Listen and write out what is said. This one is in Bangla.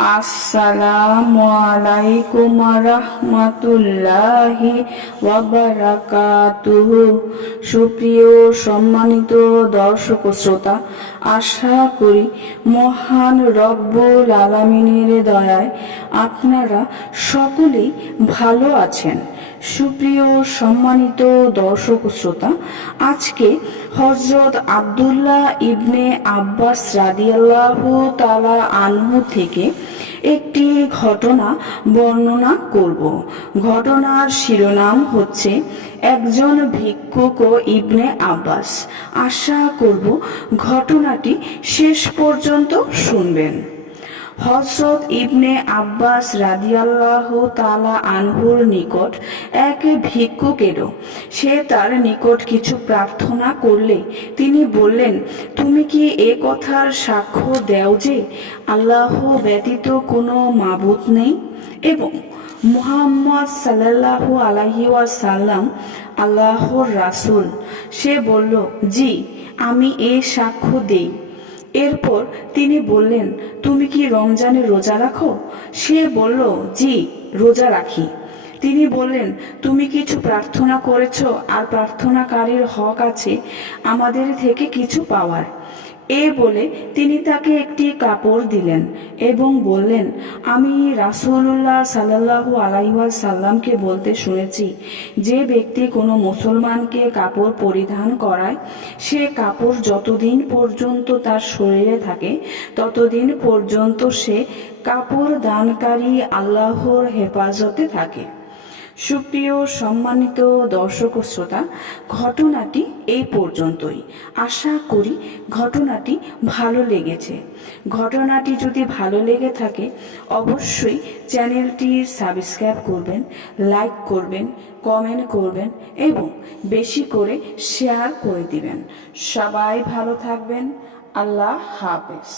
আসসালামু আলাইকুম রাহমাতুল্লাহি ওয়া বারাকাতুহু। সুপ্রিয় সম্মানিত দর্শক ও শ্রোতা, আশা করি মহান রব্বুল আলামিনের দয়ায় আপনারা সকলেই ভালো আছেন। সুপ্রিয় সম্মানিত দর্শক ও শ্রোতা, আজকে হযরত আব্দুল্লাহ ইবনে আব্বাস রাদিয়াল্লাহু তাআলা আনহু থেকে একটি ঘটনা বর্ণনা করব। ঘটনার শিরোনাম হচ্ছে একজন ভিক্ষুক ও ইবনে আব্বাস। আশা করব ঘটনাটি শেষ পর্যন্ত শুনবেন। হযরত ইবনে আব্বাস রাদিয়াল্লাহু তাআলা আনহুর নিকট এক ভিক্ষুক এলো। সে তার নিকট কিছু প্রার্থনা করলে তিনি বললেন, তুমি কি এ কথার সাক্ষ্য দেও যে আল্লাহ ব্যতীত কোনো মাবুদ নেই এবং মুহাম্মদ সাল্লাল্লাহু আলাইহি ওয়াসাল্লাম আল্লাহর রাসূল? সে বলল, জি, আমি এ সাক্ষ্য দেই। এরপর তিনি বললেন, তুমি কি রমজানের রোজা রাখো? সে বলল, জি, রোজা রাখি। তিনি বললেন, তুমি কিছু প্রার্থনা করেছ আর প্রার্থনাকারীর হক আছে আমাদের থেকে কিছু পাওয়ার। এ বলে তিনি তাকে একটি কাপড় দিলেন এবং বললেন, আমি রাসূলুল্লাহ সাল্লাল্লাহু আলাইহি ওয়াসাল্লামকে বলতে শুনেছি, যে ব্যক্তি কোনো মুসলমানকে কাপড় পরিধান করায় সে কাপড় যতদিন পর্যন্ত তার শরীরে থাকে ততদিন পর্যন্ত সে কাপড় দানকারী আল্লাহর হেফাজতে থাকে। সুপ্রিয় সম্মানিত দর্শক ও শ্রোতা, ঘটনাটি এই পর্যন্তই। আশা করি ঘটনাটি ভালো লেগেছে। ঘটনাটি যদি ভালো লেগে থাকে অবশ্যই চ্যানেলটি সাবস্ক্রাইব করবেন, লাইক করবেন, কমেন্ট করবেন এবং বেশি করে শেয়ার করে দিবেন। সবাই ভালো থাকবেন। আল্লাহ হাফেজ।